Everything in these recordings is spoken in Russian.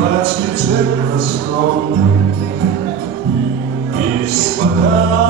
Братский церковь, и спадал.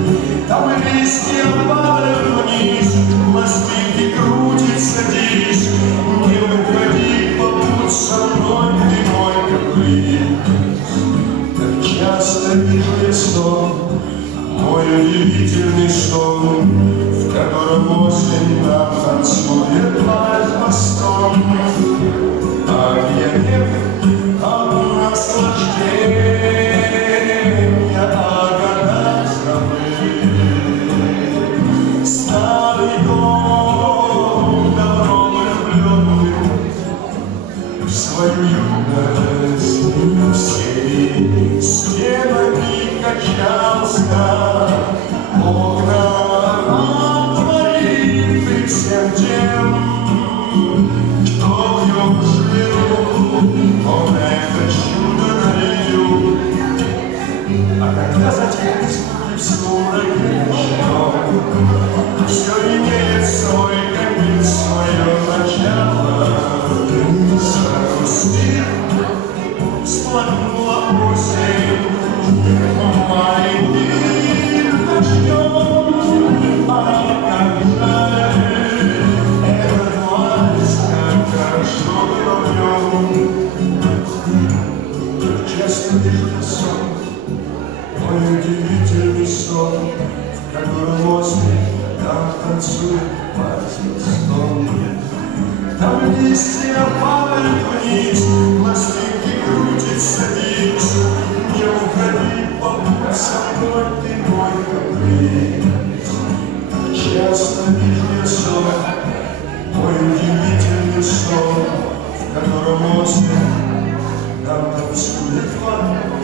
Just a little song самый удивительный сон, в котором осень там танцует под звездом. Там, где стена падает вниз, пластинки крутится бич, не уходи, побудь со мной, ты мой каприз. Часто вижу я сон, мой удивительный сон, в котором осень там танцует под